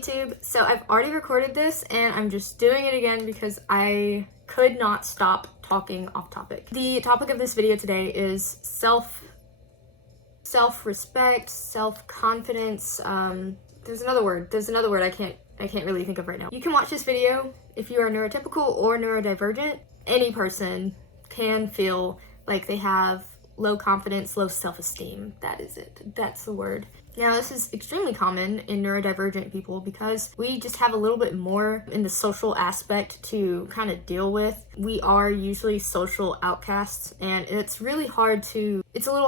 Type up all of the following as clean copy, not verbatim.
YouTube? So I've already recorded this and I'm just doing it again because I could not stop talking off topic. The topic of this video today is self-respect, self-confidence. There's another word I can't really think of right now. You can watch this video if you are neurotypical or neurodivergent. Any person can feel like they have low confidence, low self-esteem. That is it. That's the word. Now, this is extremely common in neurodivergent people because we just have a little bit more in the social aspect to kind of deal with. We are usually social outcasts, and it's a little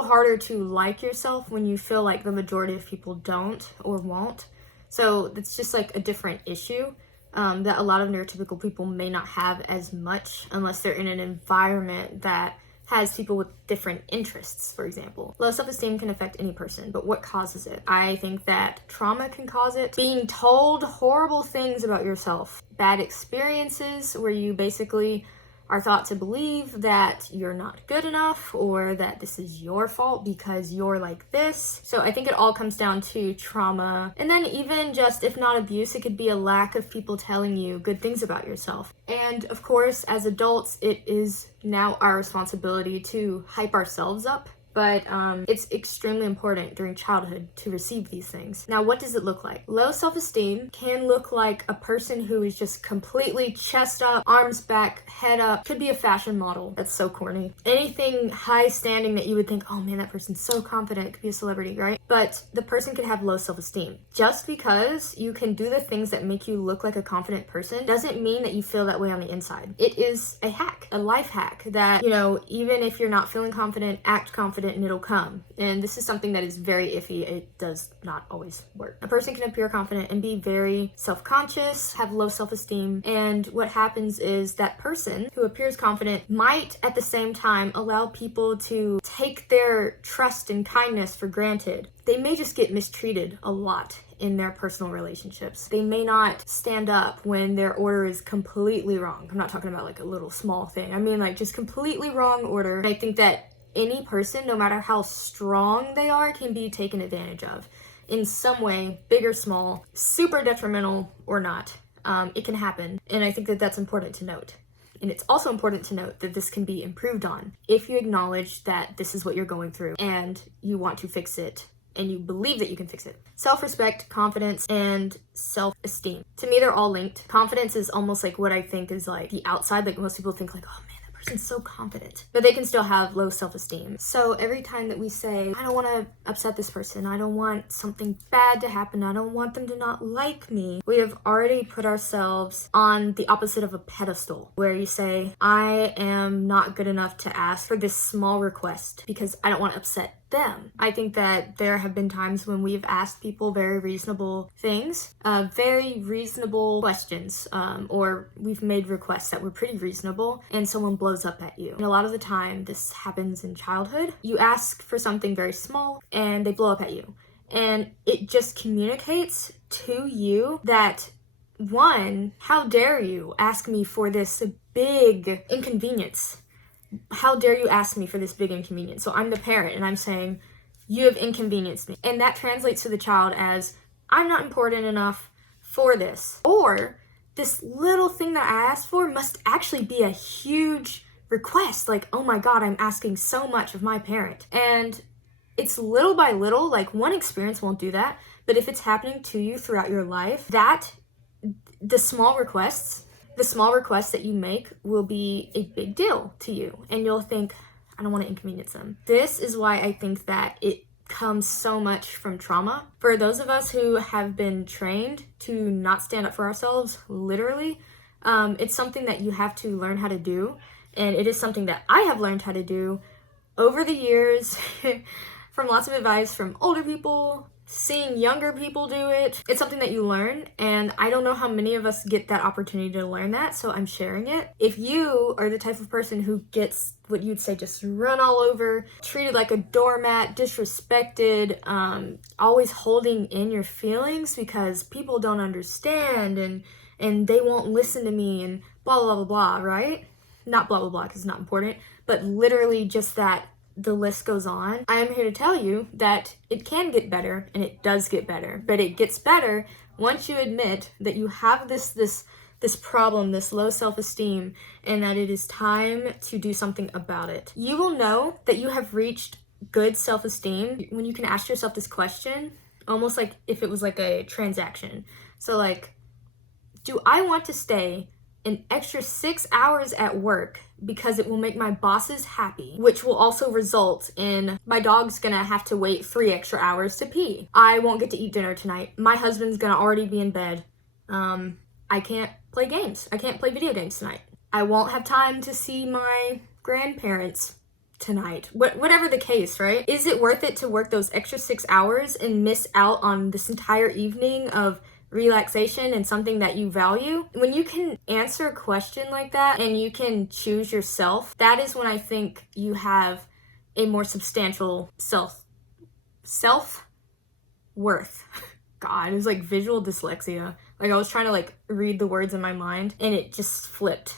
harder to like yourself when you feel like the majority of people don't or won't. So it's just like a different issue that a lot of neurotypical people may not have as much unless they're in an environment that has people with different interests, for example. Low self-esteem can affect any person, but what causes it? I think that trauma can cause it. Being told horrible things about yourself. Bad experiences where you basically are thought to believe that you're not good enough or that this is your fault because you're like this. So I think it all comes down to trauma. And then even just, if not abuse, it could be a lack of people telling you good things about yourself. And of course, as adults, it is now our responsibility to hype ourselves up. But it's extremely important during childhood to receive these things. Now, what does it look like? Low self-esteem can look like a person who is just completely chest up, arms back, head up. Could be a fashion model. That's so corny. Anything high standing that you would think, oh man, that person's so confident, could be a celebrity, right? But the person could have low self-esteem. Just because you can do the things that make you look like a confident person doesn't mean that you feel that way on the inside. It is a hack, a life hack that, even if you're not feeling confident, act confident and it'll come. And this is something that is very iffy. It does not always work. A person can appear confident and be very self-conscious, have low self-esteem, and what happens is that person who appears confident might at the same time allow people to take their trust and kindness for granted. They may just get mistreated a lot in their personal relationships. They may not stand up when their order is completely wrong. I'm not talking about like a little small thing. I mean like just completely wrong order. And I think that any person, no matter how strong they are, can be taken advantage of in some way, big or small, super detrimental or not. It can happen. And I think that that's important to note. And it's also important to note that this can be improved on if you acknowledge that this is what you're going through and you want to fix it and you believe that you can fix it. Self-respect, confidence, and self-esteem. To me, they're all linked. Confidence is almost like what I think is like the outside. Like most people think like, oh man, person's so confident, but they can still have low self-esteem. So every time that we say, I don't want to upset this person, I don't want something bad to happen, I don't want them to not like me, we have already put ourselves on the opposite of a pedestal where you say, I am not good enough to ask for this small request because I don't want to upset them. I think that there have been times when we've asked people very reasonable things, very reasonable questions, or we've made requests that were pretty reasonable and someone blows up at you. And a lot of the time this happens in childhood. You ask for something very small and they blow up at you. And it just communicates to you that, one, how dare you ask me for this big inconvenience? How dare you ask me for this big inconvenience? So I'm the parent and I'm saying, you have inconvenienced me. And that translates to the child as, I'm not important enough for this. Or, this little thing that I asked for must actually be a huge request. Like, oh my God, I'm asking so much of my parent. And it's little by little, like one experience won't do that. But if it's happening to you throughout your life, the small requests that you make will be a big deal to you. And you'll think, I don't want to inconvenience them. This is why I think that it comes so much from trauma. For those of us who have been trained to not stand up for ourselves, literally, it's something that you have to learn how to do. And it is something that I have learned how to do over the years from lots of advice from older people, seeing younger people do it. It's something that you learn, and I don't know how many of us get that opportunity to learn that, so I'm sharing it. If you are the type of person who gets what you'd say just run all over, treated like a doormat, disrespected, always holding in your feelings because people don't understand and they won't listen to me and blah blah blah blah, right? Not blah blah blah because it's not important, but literally just that the list goes on. I am here to tell you that it can get better, and it does get better, but it gets better once you admit that you have this problem, this low self-esteem, and that it is time to do something about it, you will know that you have reached good self-esteem when you can ask yourself this question, almost like if it was like a transaction. So like, do I want to stay an extra 6 hours at work because it will make my bosses happy, which will also result in my dog's gonna have to wait 3 extra hours to pee. I won't get to eat dinner tonight. My husband's gonna already be in bed. I can't play games. I can't play video games tonight. I won't have time to see my grandparents tonight. Whatever the case, right? Is it worth it to work those extra 6 hours and miss out on this entire evening of relaxation and something that you value? When you can answer a question like that and you can choose yourself, that is when I think you have a more substantial self-worth. God, it was like visual dyslexia. Like I was trying to like read the words in my mind and it just flipped.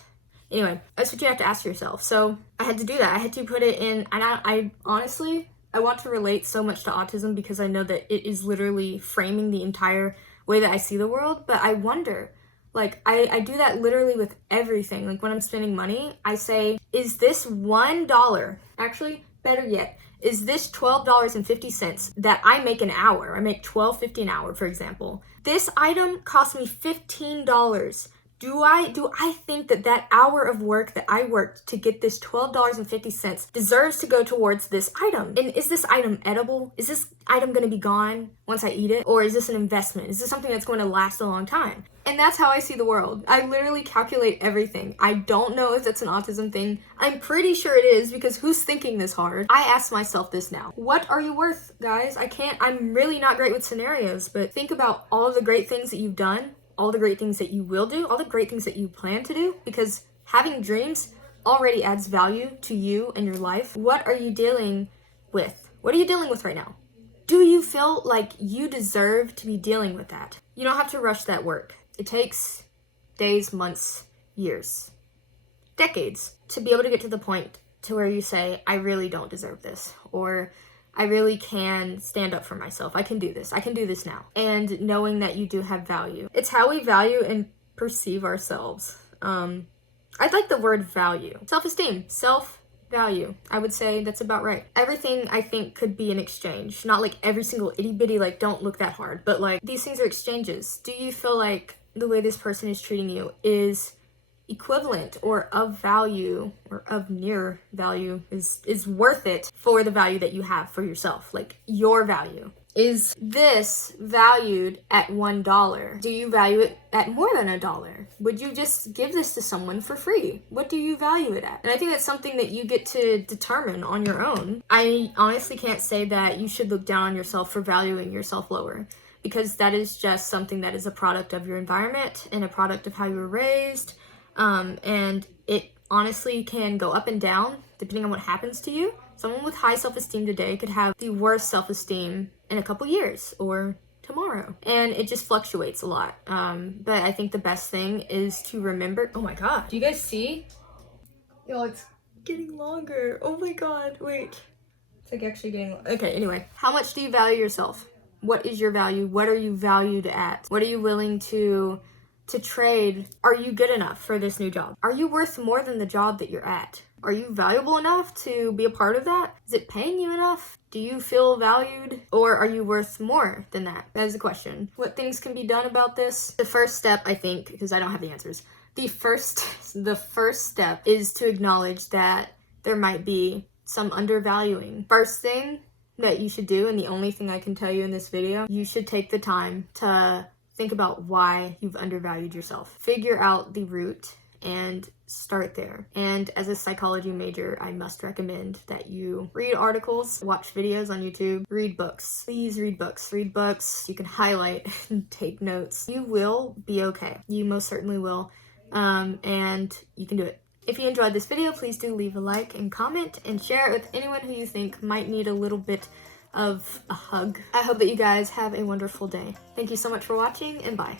Anyway, that's what you have to ask yourself. So I had to do that. I had to put it in, and I honestly, I want to relate so much to autism because I know that it is literally framing the entire way that I see the world. But I wonder, like I do that literally with everything. Like when I'm spending money, I say, is this $1, actually better yet, is this $12.50 that I make an hour? I make $12.50 an hour, for example. This item cost me $15. Do I think that hour of work that I worked to get this $12.50 deserves to go towards this item? And is this item edible? Is this item going to be gone once I eat it? Or is this an investment? Is this something that's going to last a long time? And that's how I see the world. I literally calculate everything. I don't know if that's an autism thing. I'm pretty sure it is, because who's thinking this hard? I ask myself this now. What are you worth, guys? I'm really not great with scenarios, but think about all of the great things that you've done, all the great things that you will do, all the great things that you plan to do, because having dreams already adds value to you and your life. What are you dealing with? What are you dealing with right now? Do you feel like you deserve to be dealing with that? You don't have to rush that work. It takes days, months, years, decades to be able to get to the point to where you say, I really don't deserve this, or I really can stand up for myself. I can do this. I can do this now. And knowing that you do have value. It's how we value and perceive ourselves. I'd like the word value. Self-esteem, self-value. I would say that's about right. Everything I think could be an exchange. Not like every single itty bitty, like don't look that hard, but like these things are exchanges. Do you feel like the way this person is treating you is equivalent or of value or of near value, is worth it for the value that you have for yourself? Like your value. Is this valued at $1? Do you value it at more than $1? Would you just give this to someone for free? What do you value it at? And I think that's something that you get to determine on your own. I honestly can't say that you should look down on yourself for valuing yourself lower, because that is just something that is a product of your environment and a product of how you were raised. And it honestly can go up and down depending on what happens to you. Someone with high self-esteem today could have the worst self-esteem in a couple years or tomorrow. And it just fluctuates a lot. But I think the best thing is to remember, oh my God, do you guys see? Yo, it's getting longer. Oh my God, wait. It's like actually getting, okay, anyway. How much do you value yourself? What is your value? What are you valued at? What are you willing to trade? Are you good enough for this new job? Are you worth more than the job that you're at? Are you valuable enough to be a part of that? Is it paying you enough? Do you feel valued? Or are you worth more than that? That is the question. What things can be done about this? The first step, I think, because I don't have the answers, the first step is to acknowledge that there might be some undervaluing. First thing that you should do, and the only thing I can tell you in this video, you should take the time to think about why you've undervalued yourself. Figure out the root and start there. And as a psychology major, I must recommend that you read articles, watch videos on YouTube, read books. Please read books. Read books. You can highlight and take notes. You will be okay. You most certainly will. And you can do it. If you enjoyed this video, please do leave a like and comment and share it with anyone who you think might need a little bit of a hug. I hope that you guys have a wonderful day. Thank you so much for watching, and bye.